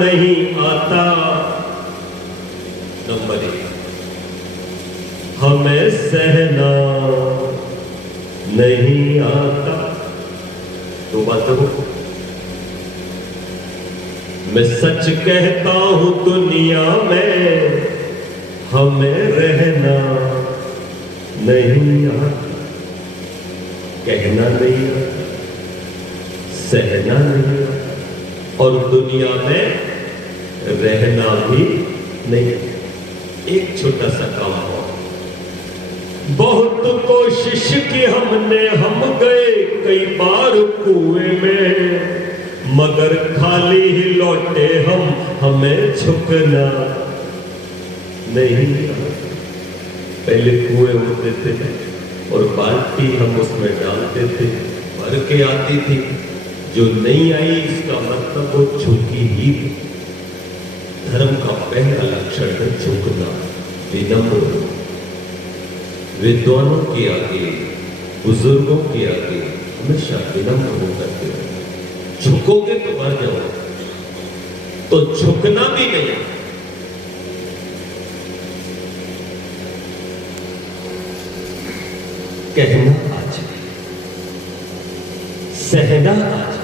नहीं आता। नंबर 1, हमें सहना नहीं आता। दो बातों को मैं सच कहता हूं दुनिया में हमें रहना नहीं आता। कहना नहीं आता, सहना नहीं आता और दुनिया में रहना भी नहीं। एक छोटा सा काम हो, बहुत कोशिश की हमने, हम गए कई बार कुएं में, मगर खाली ही लौटे हम, हमें झुकना नहीं आता। पहले कुएं होते थे और बाल्टी हम उसमें डालते थे, भर के आती थी। जो नहीं आई इसका मतलब वो झुकी ही थी। धर्म का पहला लक्षण है झुकना, विनम्र। विद्वानों के आगे, बुजुर्गों के आगे हमेशा विनम्र होकर के रहो। झुकोगे तो मर जाओ, तो झुकना भी नहीं। कहना आ जाए, सहना आ जाए,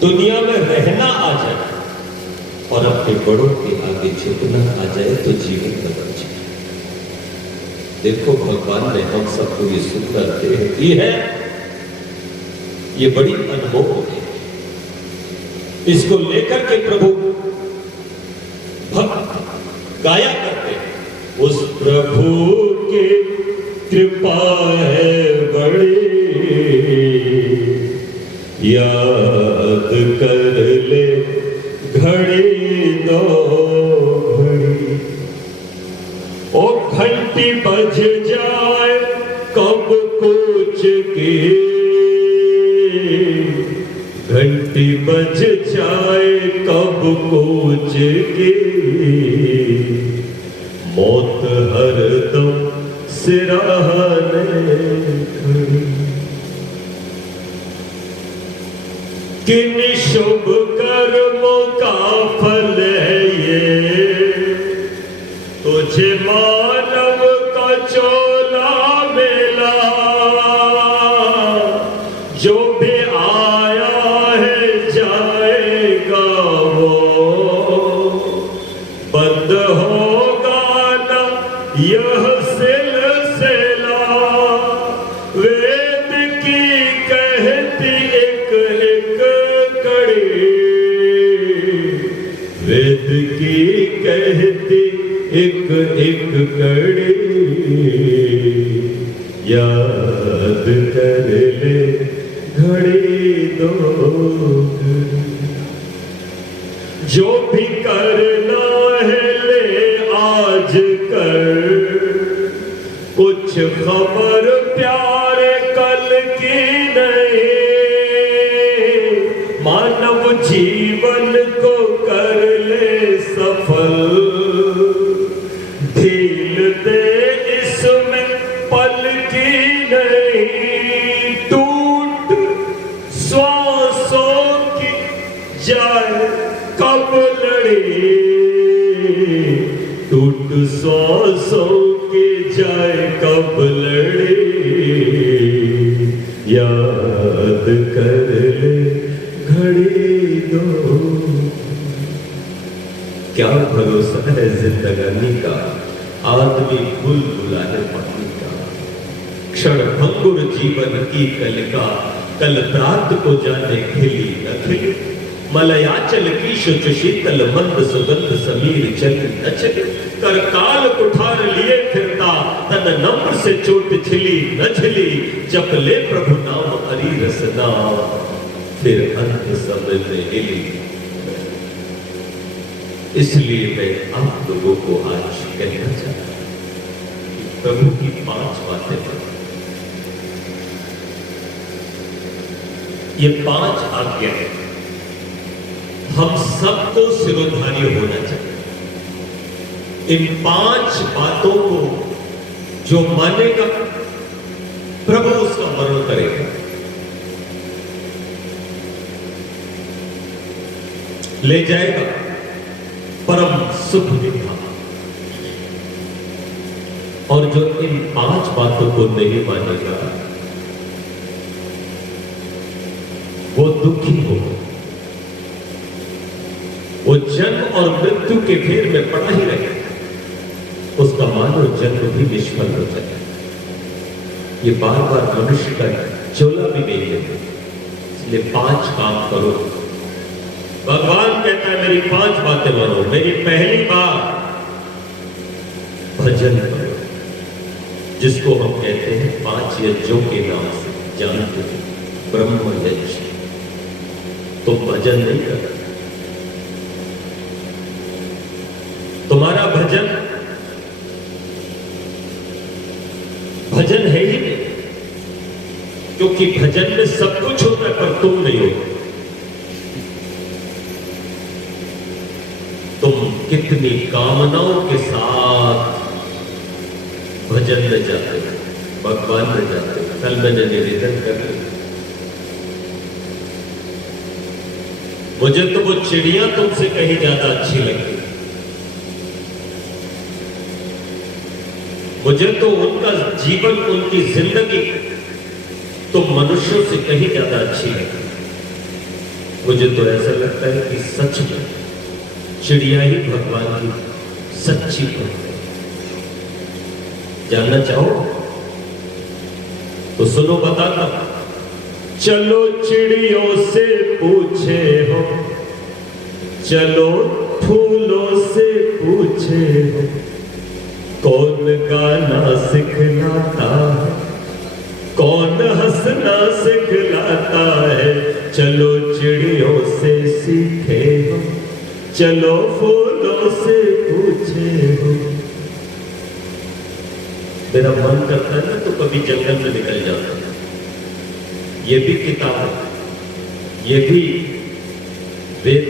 दुनिया में रहना आ जाए और अपने बड़ों के आगे झुकना आ जाए तो जीवन बदल जाए। देखो भगवान ने हम सबको ये सुंदर देह दी है, ये बड़ी अनमोल है। इसको लेकर के प्रभु भक्त गाया करते हैं, उस प्रभु की कृपा है बड़ी, याद कर ले घड़ी दो घड़ी। ओ घंटी बज जाए कब कुछ की, घंटी बज जाए कब कुछ की, मौत हरदम सिरहाने खड़ी। किन शुभ कर्मों का फल है ये, तुझे मानव का चोला मिला। जो भी आया है जाएगा वो, बंद होगा ना यह सिलसिला। वेद की कहती एक एक कड़ी, वेद की कहती एक एक कड़ी, याद कर ले घड़ी दो घड़ी। जो भी करना है ले आज कर, कुछ खबर प्यारे कल की नहीं। मानव जीवन को कर ले सफल, ढील दे इसमें पल की नहीं। टूट श्वासों की जाए कब लड़ी, टूट श्वासों की जाए कब लड़ी। याद कर ले घड़ी दो। क्या भरोसा है जिंदगानी का, आदमी भूल भुला है पानी का। क्षण भंगुर जीवन की कल का, कल प्रात को जाने खिली न खिली। मलयाचल की शुच शीतल मंद सुगंध समीर चली न चली। कर काल कुठार लिए फिरता, तन नम्र से चोट छिली न छिली। जप ले प्रभु नाम हरि रस नाम, फिर अंत समय में हिली। इसलिए मैं आप लोगों को आज कहना चाहता हूं कि प्रभु की 5 बातें पढ़ो। ये 5 आज्ञाएं हम सबको सिरोधार्य होना चाहिए। इन 5 बातों को जो मानेगा प्रभु उसका मरण करेगा। ले जाएगा परम सुख विधान। और जो इन 5 बातों को नहीं मानेगा वो दुखी होगा, वो जन्म और मृत्यु के फेर में पड़ा ही रहेगा, उसका मानव जन्म भी निष्फल हो जाएगा। ये बार बार मनुष्य का चोला भी नहीं है। इसलिए 5 काम करो। भगवान कहता है मेरी 5 बातें मानो। मेरी पहली बात भजन करो, जिसको हम कहते हैं 5 यज्ञों के नाम से जानते हैं। ब्रह्म यज्ञ। तुम भजन नहीं करते, तुम्हारा भजन है ही नहीं, क्योंकि भजन में सब कुछ होता है पर तुम नहीं होते। तुम कितनी कामनाओं के साथ भजन में जाते हो, भगवान में जाते हो। कल मैंने निवेदन कर लिया, मुझे तो वो चिड़िया तुमसे कहीं ज्यादा अच्छी लगती, मुझे तो उनका जीवन, उनकी जिंदगी तो मनुष्यों से कहीं ज्यादा अच्छी लगती। मुझे तो ऐसा लगता है कि सच में चिड़िया ही भगवान की सच्ची भक्त है। जानना चाहो तो सुनो, बताता। चलो चिड़ियों से पूछे हो, चलो फूलों से पूछे हो, कौन गाना सिखलाता है, कौन हंसना सिखलाता है। चलो चिड़ियों से सीखे हो, चलो फूलों से पूछे हो। मेरा मन करता है ना तो कभी जंगल में निकल जाता है। ये भी किताब है, ये भी वेद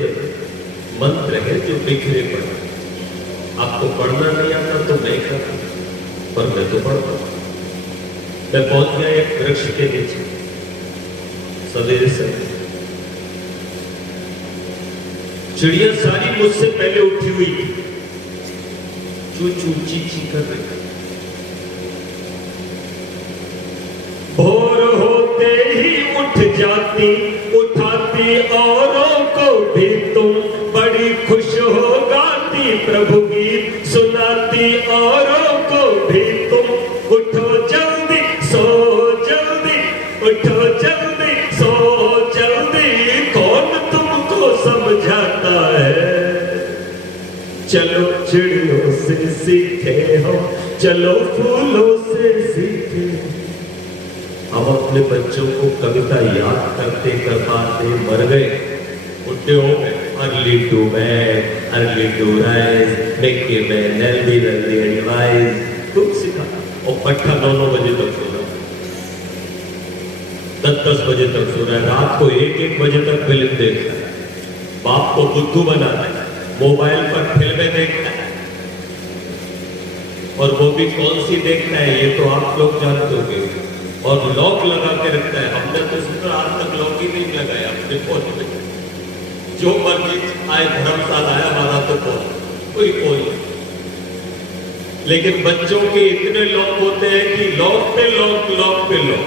मंत्र है जो बिखरे पड़े। आपको पढ़ना नहीं आता तो मैं करता, पर मैं तो पढ़ता। मैं पहुंच गया एक वृक्ष के नीचे सवेरे सवेरे। चिड़िया सारी मुझसे पहले उठी हुई थी, चू चू ची ची कर रही। भोर होते ही उठ जाती, उठाती औरों को भी तुम, बड़ी खुश हो गाती प्रभु गीत, सुनाती औरों को भी तुम। उठो जल्दी सो जल्दी, उठो जल्दी सो जल्दी, कौन तुमको समझाता है। चलो चिड़ियों से सीखे हो, चलो फूलों से सीखे। हम अपने बच्चों को कविता याद करते करवाते मर गए, बुढ़े हो गए। Early to bed, early to rise, make a man healthy wealthy and wise. खूब सिखा और पट्टा 9-9 बजे तक सोना, 10-10 बजे तक सोना है, रात को 1-1 बजे तक फिल्म देखता है, बाप को बुद्धू बनाता है, मोबाइल पर फिल्में देखता है। और वो भी कौन सी देखता है ये तो आप लोग जानते होंगे। और लॉक लगा के रखता है। हमने तो सुना आज तक लॉक ही नहीं लगाया अपने फोन में। जो मर्जी आए, धर्मशाला आया हमारा तो फोन, कोई फोन नहीं। लेकिन बच्चों के इतने लॉक होते हैं कि लॉक पे लॉक, लॉक पे लॉक।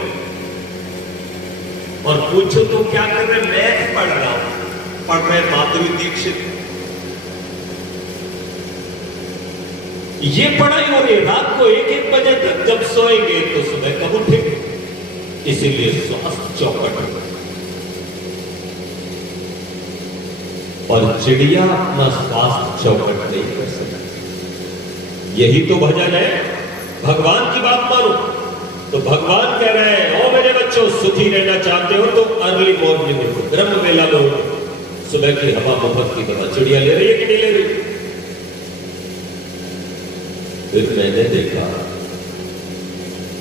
और पूछो तो क्या कर रहे, मैथ पढ़ रहा हूं, पढ़ रहे माधुरी दीक्षित। ये पढ़ाई हो रही है रात को 1-1 बजे तक। जब सोएंगे तो सुबह कब उठेंगे। इसीलिए स्वास्थ्य चौपट है। और चिड़िया अपना स्वास्थ्य चौपट नहीं कर सकती। यही तो भजन है। भगवान की बात मानो तो भगवान कह रहे हैं, ओ मेरे बच्चों, सुखी रहना चाहते हो तो अर्ली मॉर्निंग उठो, ब्रह्म वेला में उठो। सुबह की हवा मुफ्त की दवा चिड़िया ले रही है कि नहीं ले रही। फिर मैंने देखा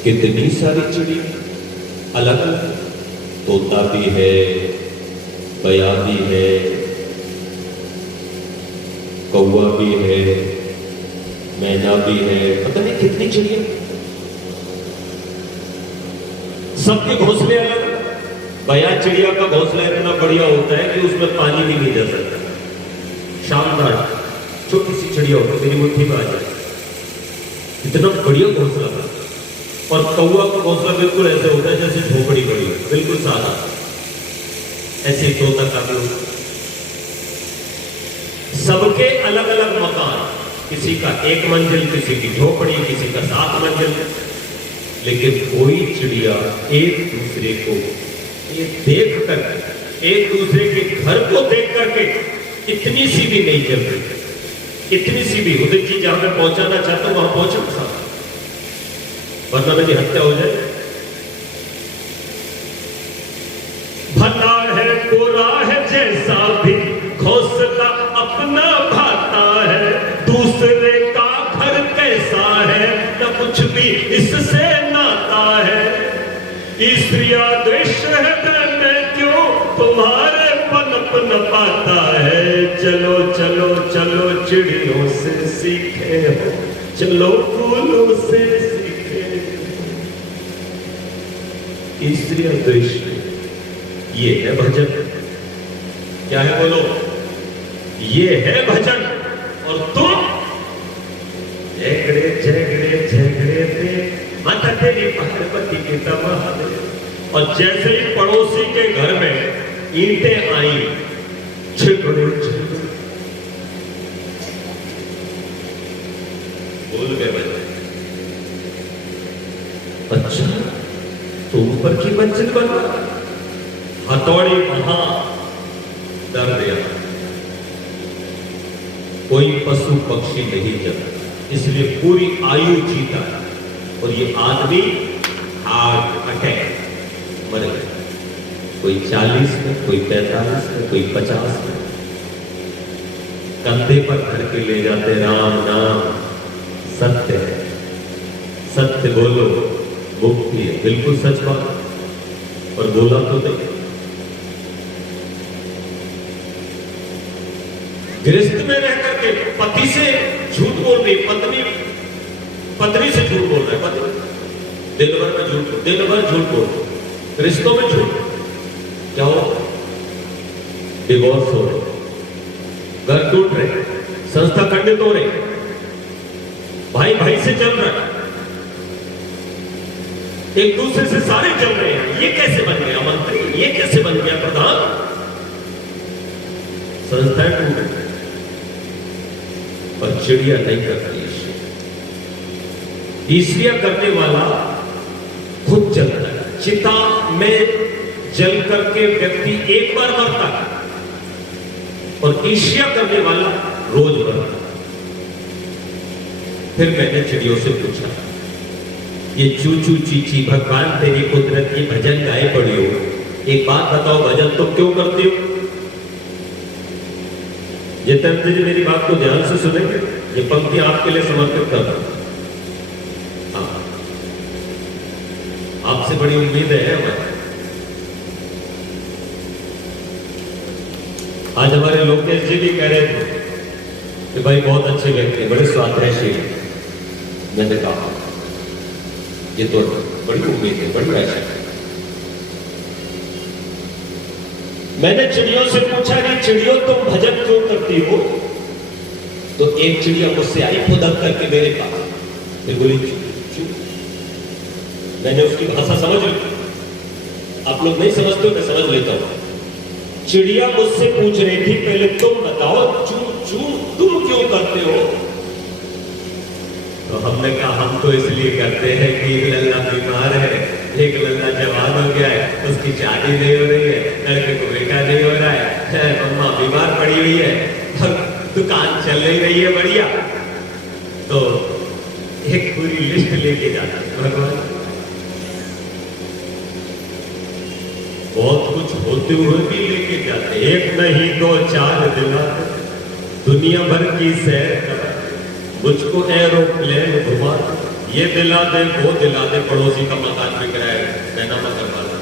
कितनी सारी चिड़िया अलग अलग, तोता भी है, बया भी है, कौवा भी है, मैना भी है, पता नहीं कितनी चिड़िया। सबके घोंसले अलग। बया चिड़िया का घोंसला इतना बढ़िया होता है कि उसमें पानी भी नहीं जा सकता। शानदार छोटी सी चिड़िया होकर मेरी मुट्ठी में आ जाए, इतना बढ़िया घोंसला था। और कौवा का घोंसला बिल्कुल ऐसे होता है जैसे झोपड़ी बड़ी हो, बिल्कुल सादा। ऐसे ही तोता का भी होता। सबके अलग अलग मकान, किसी का 1 मंजिल, किसी की झोपड़ी, किसी का 7 मंजिल, लेकिन कोई चिड़िया एक दूसरे को ये देख कर, एक दूसरे के घर को देख करके इतनी सी भी नहीं चल रही, इतनी सी भी। उदय जी जहां मैं पहुंचाना चाहता हूं वहां पहुंच सकता, वरना मेरी हत्या हो जाए। भला है कोरा है जैसा भी घोंसला अपना भाता है, दूसरे का घर कैसा है न कुछ भी इससे नाता है। ईर्ष्या द्वेष हृदय में क्यों तुम्हारे पनप न पाता है। चलो चलो चलो चिड़ियों से सीखे हो, चलो फूलों से सीखे। ईर्ष्या द्वेष ये है भजन। क्या है बोलो? ये है भजन। और तुम झगड़े झगड़े झगड़े पे माता तेरी पार्वती के तमाम। और जैसे ही पड़ोसी के घर में ईंटें आई, झगड़े झगड़े बोल गए भजन। अच्छा तो ऊपर की मंजिल बना, हथौड़ी वहां डर गया। कोई पशु पक्षी नहीं जमा, इसलिए पूरी आयु जीता है। और ये आदमी हार्ट अटैक मर गया। कोई 40 में, कोई 45 में, कोई 50 में। कंधे पर धर के ले जाते, राम नाम सत्य है, सत्य बोलो मुक्ति है। बिल्कुल सच बात। और बोला तो नहीं। गृहस्थ में रह करके पति से झूठ बोल रही, पत्नी से झूठ बोल रहा है, पति दिन भर में झूठ, दिन भर झूठ बोल, रिश्तों में झूठ। क्या हो? डिवोर्स हो रहे, घर टूट रहे, संस्था खंडित हो रही, भाई भाई से चल रहा है, एक दूसरे से सारे चल रहे हैं। ये कैसे बन गया मंत्री? ये कैसे बन गया प्रधान? संस्थाएं टूट रही और चिड़िया नहीं करती। ईर्ष्या करने वाला खुद जलता है। चिता में जल करके व्यक्ति एक बार मरता है और ईर्ष्या करने वाला रोज मरता है। फिर मैंने चिड़ियों से पूछा, ये चूचू चीची भगवान तेरी कुदरत की भजन गाए पड़ी हो, एक बात बताओ भजन तो क्यों करती हो? जितेंद्र जी मेरी बात को ध्यान से सुनेंगे, ये पंक्ति आपके लिए समर्पित कर रहा हूं। आपसे बड़ी उम्मीद है हमारी। आज हमारे लोकेश जी भी कह रहे थे कि भाई बहुत अच्छे व्यक्ति, बड़े स्वाध्यायशील। मैंने कहा ये तो बड़ी उम्मीद है, बड़ी आशा है। मैंने चिड़ियों से पूछा कि चिड़ियों तुम भजन क्यों करती हो? तो एक चिड़िया मुझसे आई खुदक करके मेरे पास, फिर बोली चुप। मैंने उसकी भाषा समझ ली। आप लोग नहीं समझते हो, मैं समझ लेता हूं। चिड़िया मुझसे पूछ रही थी, पहले तुम बताओ चू चू तुम क्यों करते हो? तो हमने कहा हम तो इसलिए करते हैं कि एक लल्ला बीमार है, एक लल्ला जवान हो गया है, उसकी शादी नहीं हो रही है, लड़के को बेटा नहीं हो रहा है, मम्मा बीमार पड़ी हुई है, दुकान चल नहीं रही है बढ़िया, तो एक पूरी लिस्ट लेके जाते हैं भगवान। बहुत कुछ होते हुए भी लेके जाते, एक नहीं दो चार दिलाते, दुनिया भर की सैर करा, मुझको एरोप्लेन घुमा, ये दिला दे वो दिला दे, पड़ोसी का मकान बिक रहा है बैनामा करवा दे।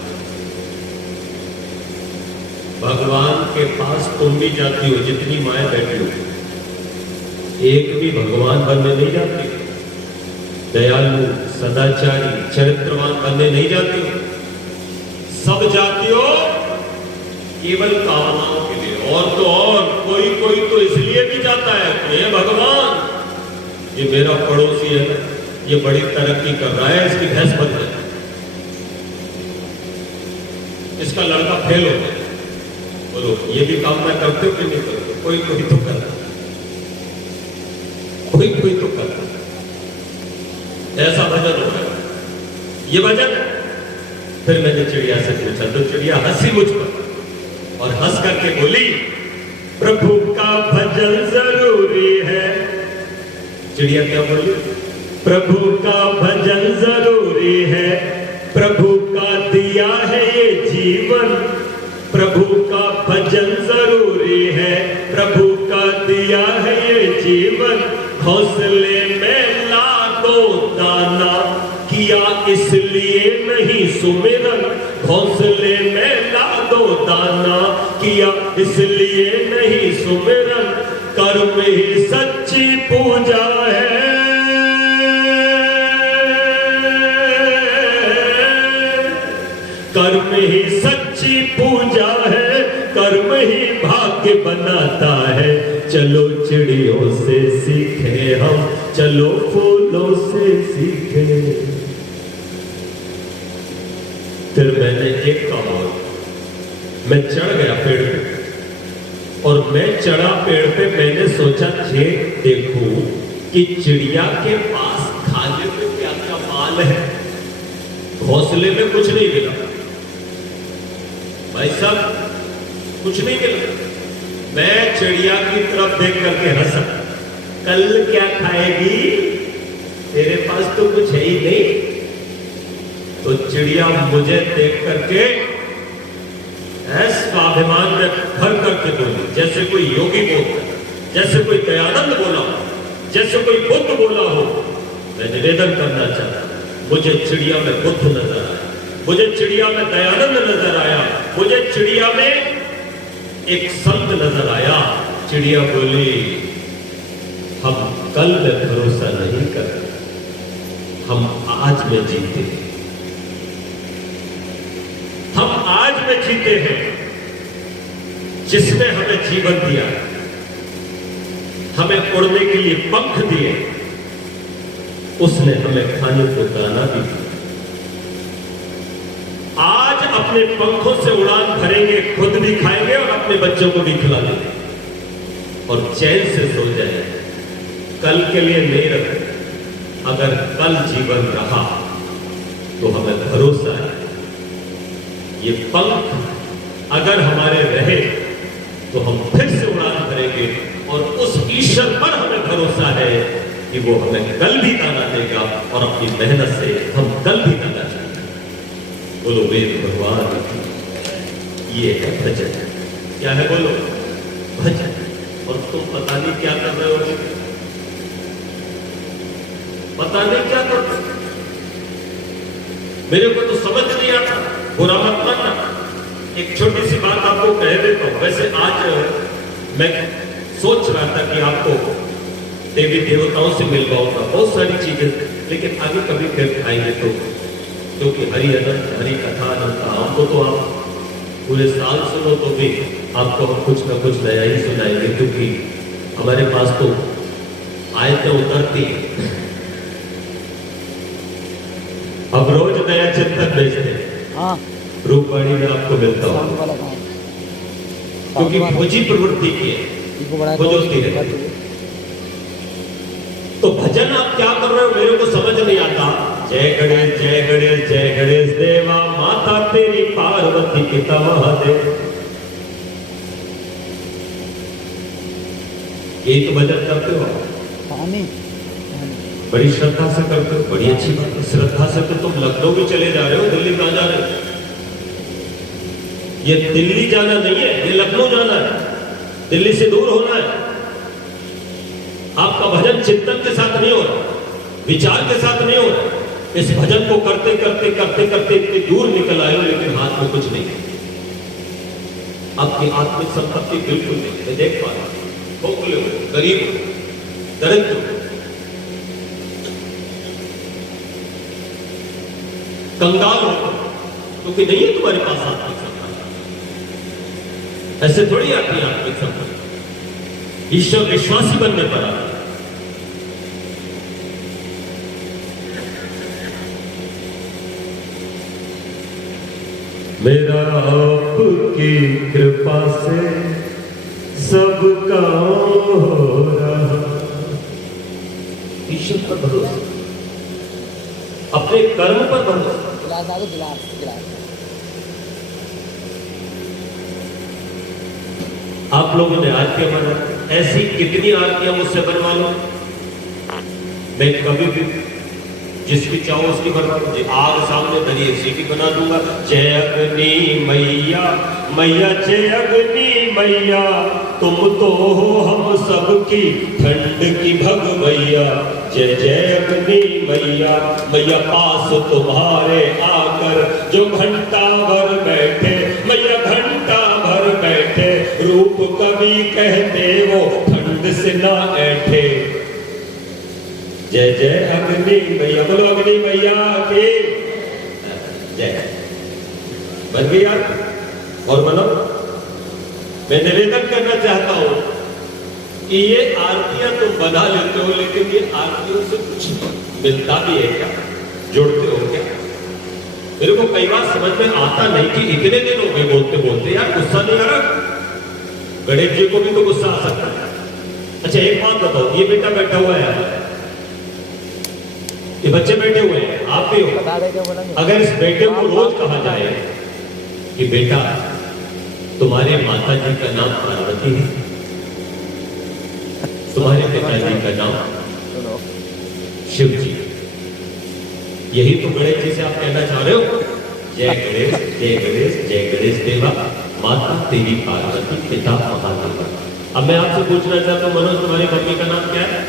भगवान के पास तुम भी जाती हो, जितनी माएं बैठी हो, एक भी भगवान बनने नहीं जाती, दयालु सदाचारी चरित्रवान बनने नहीं जाती हो। सब जाती हो केवल कामनाओं के लिए, और तो और कोई कोई तो इसलिए हे भगवान, ये मेरा पड़ोसी है ना, ये बड़ी तरक्की कर रहा है, इसकी भैंस बन गई, इसका लड़का फेल हो गया। बोलो ये भी काम मैं करते हो कि नहीं करते? कोई कोई तो करता, कोई कोई तो करता। ऐसा भजन हो गया, ये भजन। फिर मैंने चिड़िया से पूछा तो चिड़िया हंसी मुझ पर और हंस करके बोली, प्रभु का भजन जरूरी है। चिड़िया क्या बोली? प्रभु का भजन जरूरी है, प्रभु का दिया है ये जीवन, प्रभु का भजन जरूरी है, प्रभु का दिया है ये जीवन। घोंसले में ला दो दाना, किया इसलिए नहीं सुमिरन। घोंसले में ला दो दाना, किया इसलिए नहीं सुमिरन। कर्म ही सच्ची पूजा है, कर्म ही सच्ची पूजा है, कर्म ही भाग्य बनाता है। चलो चिड़ियों से सीखे हम, चलो फूलों से सीखे। फिर मैंने एक कहा, मैं चढ़ गया पेड़ पे, और मैं चढ़ा पेड़ पे, मैंने सोचा ये देखूं कि चिड़िया के पास खाने को क्या क्या माल है। घोंसले में कुछ नहीं मिला भाई साहब, कुछ नहीं मिला। मैं चिड़िया की तरफ देख करके हंसा, कल क्या खाएगी, तेरे पास तो कुछ है ही नहीं। तो चिड़िया मुझे देख करके स्वाभिमान में भर करके बोली, जैसे कोई योगी बोलता, जैसे कोई दयानंद बोला हो, जैसे कोई बुद्ध बोला हो। मैं निवेदन करना चाहता, मुझे चिड़िया में बुद्ध नजर आया, मुझे चिड़िया में दयानंद नजर आया, मुझे चिड़िया में एक संत नजर आया। चिड़िया बोली, हम कल में भरोसा नहीं करते, हम आज में जीते, हम आज में जीते हैं। जिसने हमें जीवन दिया, हमें उड़ने के लिए पंख दिए, उसने हमें खाने को दाना भी दिया। आज अपने पंखों से उड़ान भरेंगे, खुद भी खाएंगे और अपने बच्चों को भी खिला देंगे और चैन से सो जाएंगे। कल के लिए नहीं रखें। अगर कल जीवन रहा तो हमें भरोसा है, ये पंख अगर हमारे रहे तो हम फिर से उड़ान भरेंगे, और उस ईश्वर पर हमें भरोसा है कि वो हमें कल भी दाना देगा और अपनी मेहनत से हम कल भी दाना चाहेंगे। बोलो वेद भगवान, ये है भजन। क्या है? बोलो भजन। और तुम पता नहीं क्या कर रहे हो, पता नहीं क्या कर रहे हो। मेरे को तो समझ नहीं आता, बुरा मत मानना। एक छोटी सी बात आपको कह देता हूं। वैसे आज मैं सोच रहा था कि आपको देवी देवताओं से मिल पाऊंगा, बहुत सारी चीजें, लेकिन आगे कभी फिर आएंगे तो, क्योंकि हरि अनंत, हरि कथा अनंत। हमको तो आप पूरे साल सुनो तो भी आपको हम कुछ ना कुछ नया ही सुनाएंगे, क्योंकि हमारे पास तो आयतें उतरती हैं। अब रोज नया चिंतन भेजते हैं। हाँ। रूपवाणी में आपको मिलता हूँ, क्योंकि खोजी प्रवृत्ति की है, खोज होती है। तो भजन आप क्या कर रहे हो मेरे को समझ नहीं आता। जय गणेश जय गणेश जय गणेश देवा, माता तेरी पार्वती पिता महादेव। यही तो भजन करते हो, बड़ी श्रद्धा से करते हो, बड़ी अच्छी बात है। श्रद्धा से तो तुम लखनऊ भी चले जा रहे हो, दिल्ली कहां जा रहे हो? ये दिल्ली जाना नहीं है, ये लखनऊ जाना है, दिल्ली से दूर होना है। आपका भजन चिंतन के साथ नहीं हो रहा, विचार के साथ नहीं हो रहा। इस भजन को करते करते करते करते इतनी दूर निकल आए हो, लेकिन हाथ में कुछ नहीं है। आपकी आत्मिक संपत्ति बिल्कुल नहीं। मैं देख पा रहा हूं, खोखले हो, गरीब हो, दरिद्र हो, कंगाल हो, क्योंकि नहीं है तुम्हारे पास आत्मिक संपत्ति। ऐसे थोड़ी आती है आत्मिक संपत्ति। ईश्वर विश्वासी बनने पर आता है। मेरा आपकी कृपा से सब काम हो रहा। ईश्वर पर भरोसा, अपने कर्म पर भरोसा। आप लोगों ने आरतियां बना, ऐसी कितनी आरतियां मुझसे बनवा लो, मैं कभी भी जिसकी चाहो उसकी बनवा लो। आग सामने धरी सीटी बना दूंगा। जय अग्नि मैया, मैया जय अग्नि मैया, तुम तो हो हम सबकी ठंड की भगवैया। जय जय अग्नि मैया, मैया पास तुम्हारे आकर जो घंटा भर बैठे, मैया घंटा भर बैठे, रूप कवि कहते वो ठंड से ना ऐठे। जय जय अग्नि मैया, बोलो अग्नि मैया की जय। बन गई यार? और बोलो, मैं निवेदन करना चाहता हूं कि ये आरतियां तुम बना लेते हो, लेकिन ये आरतियों से कुछ मिलता भी है क्या? जोड़ते हो क्या? मेरे को कई बार समझ में आता नहीं कि इतने दिन हो गए बोलते बोलते, यार गुस्सा नहीं आ रहा? गणेश जी को भी तो गुस्सा आ सकता है। अच्छा एक बात बताओ, ये बेटा बैठा हुआ है, ये बच्चे बैठे हुए हैं, आप भी हो। अगर इस बेटे को रोज कहा जाए कि बेटा तुम्हारे माता जी का नाम पार्वती है, तुम्हारे पिताजी का नाम शिव जी, यही तो गणेश जी से आप कहना चाह रहे हो? जय गणेश जय गणेश जय गणेश देवा, माता तेरी पार्वती, पिता महादेवा। अब मैं आपसे पूछना चाहता हूँ, मनोज तुम्हारी मम्मी का नाम क्या है?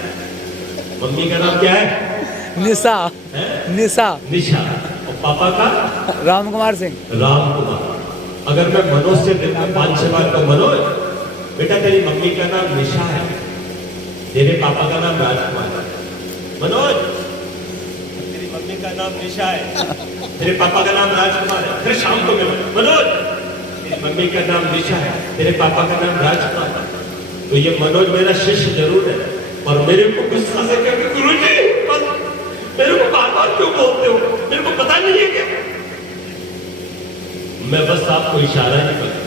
मम्मी का नाम क्या है? निशा। निशा। निशा। और पापा का? राम कुमार सिंह। राम कुमार। अगर मैं मनोज से दिन में 5-6 बार तो मनोज बेटा तेरी मम्मी का नाम निशा है, तेरे पापा का नाम राजकुमार है। मनोज तेरी मम्मी का नाम निशा है, तेरे पापा का नाम राजकुमार है। फिर शाम को मिलो, मनोज तेरी मम्मी का नाम निशा है, तेरे पापा का नाम राजकुमार है। तो ये मनोज मेरा शिष्य जरूर है, और मेरे को गुस्सा से कहते गुरुजी मेरे को बार बार क्यों बोलते हो? मेरे को पता नहीं है क्या? मैं बस आपको इशारा ही करता,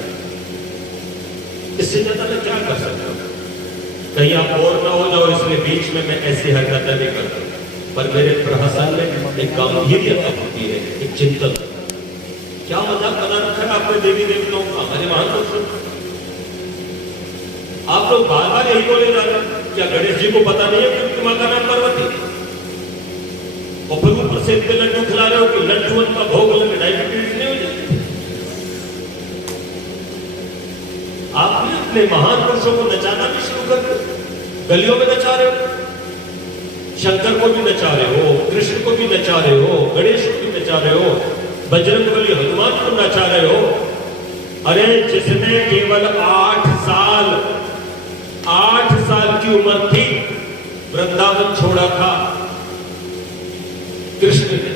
इससे ज्यादा मैं क्या कर सकता हूं? कहीं आप बोर ना हो जाओ, इसलिए बीच में मैं ऐसी हरकतें नहीं करता, पर मेरे प्रहसन में एक गंभीरता होती है, एक चिंतन। क्या मजाक बना रखा है आपने देवी देवताओं का? हमारे महान आप लोग बार बार यही बोले जा रहे हैं, क्या गणेश जी को पता नहीं है कि उनकी मां का नाम पार्वती? और फिर ऊपर से इतने लड्डू खिला रहे हो कि लड्डू का भोग लगे डायबिटीज नहीं हो जाती। आपने अपने महान पुरुषों को नचाना भी शुरू कर दिया, गलियों में नचा रहे हो, शंकर को भी नचा रहे हो, कृष्ण को भी नचा रहे हो, गणेश को भी नचा रहे हो, बजरंगबली हनुमान को नचा रहे हो। अरे जिसने केवल 8 साल की उम्र थी वृंदावन छोड़ा था कृष्ण ने,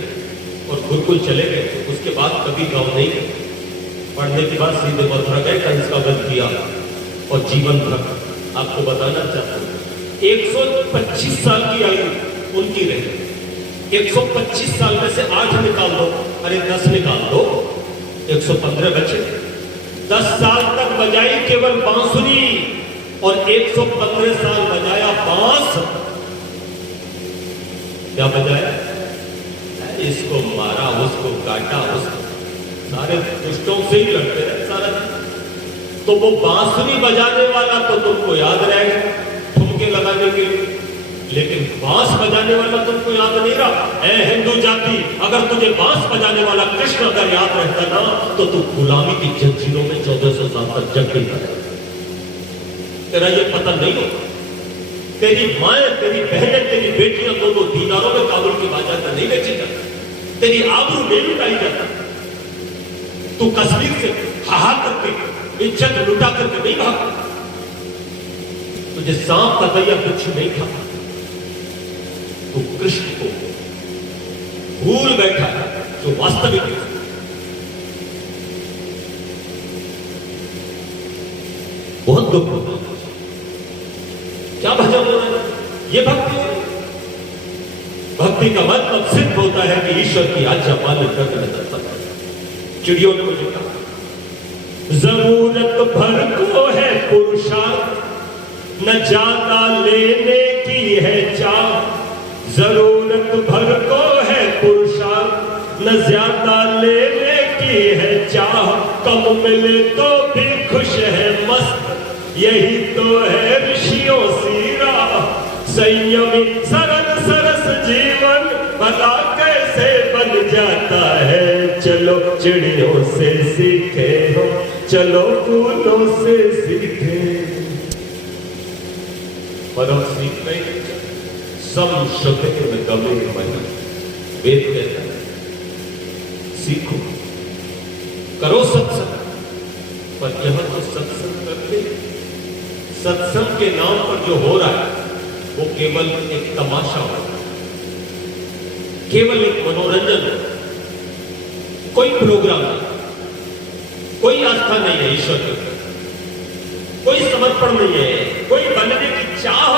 और गुरुकुल चले गए, उसके बाद कभी गांव नहीं गए। पढ़ने के बाद सीधे मथुरा गए, कंस का वध किया, और जीवन भर आपको बताना चाहता हूं 125 साल की आयु उनकी रही। 125 साल में से 8 निकाल दो, अरे 10 निकाल दो, 115 बचे। 10 साल तक बजाई केवल बांसुरी, और 115 साल बजाया बांस। क्या बजाया? इसको मारा, उसको काटा, उसको सारे दुष्टों से ही लड़ते रहे सारा दिन। तो वो बांसुरी बजाने वाला तो तुमको याद रहेगा ठुमके लगाने के लिए, लेकिन बांस बजाने वाला तुमको याद नहीं रहा। ऐ हिंदू जाति, अगर तुझे बांस बजाने वाला कृष्ण अगर याद रहता ना, तो तू गुलामी की जंजीरों में 1400 साल तक जंग नहीं करेगा। तेरा ये पता नहीं होगा। तेरी माए, तेरी बहनें, तेरी बेटियां दोनों दीदारों में काबुल की बाजार में नहीं बेची जाती, तेरी आबरू नहीं लुटाई जाती। तू कश्मीर से हाहा करके इज्जत लुटा करके नहीं भागा। तुझे सांप का दैया कुछ नहीं था, तू कृष्ण को भूल बैठा जो वास्तविक है। बहुत दुख होता है। ये भक्ति है। भक्ति का मतलब सिद्ध होता है कि ईश्वर की आज्ञा पालन करने में तत्पर है। चिड़ियों ने मुझे कहा, जरूरत भर को है पुरुषार्थ, न ज्यादा लेने की है चाह। जरूरत भर को है पुरुषार्थ, न ज्यादा लेने की है चाह। कम मिले तो भी खुश है मस्त, यही तो है ऋषियों सी राह। संयमी सरल सरस जीवन भला कैसे बन जाता है। चलो चिड़ियों से सीखे हो, चलो फूलों से सीखे। परम सीख नहीं, संशुद्ध गमे मन। वेद कहता है सीखो, करो सत्संग, पर यहां तो सत्संग करते, सत्संग के नाम पर जो हो रहा है वो केवल एक तमाशा हो, केवल एक मनोरंजन हो, कोई प्रोग्राम नहीं, कोई आस्था नहीं है ईश्वर के ऊपर, कोई समर्पण नहीं है, कोई बनने की चाह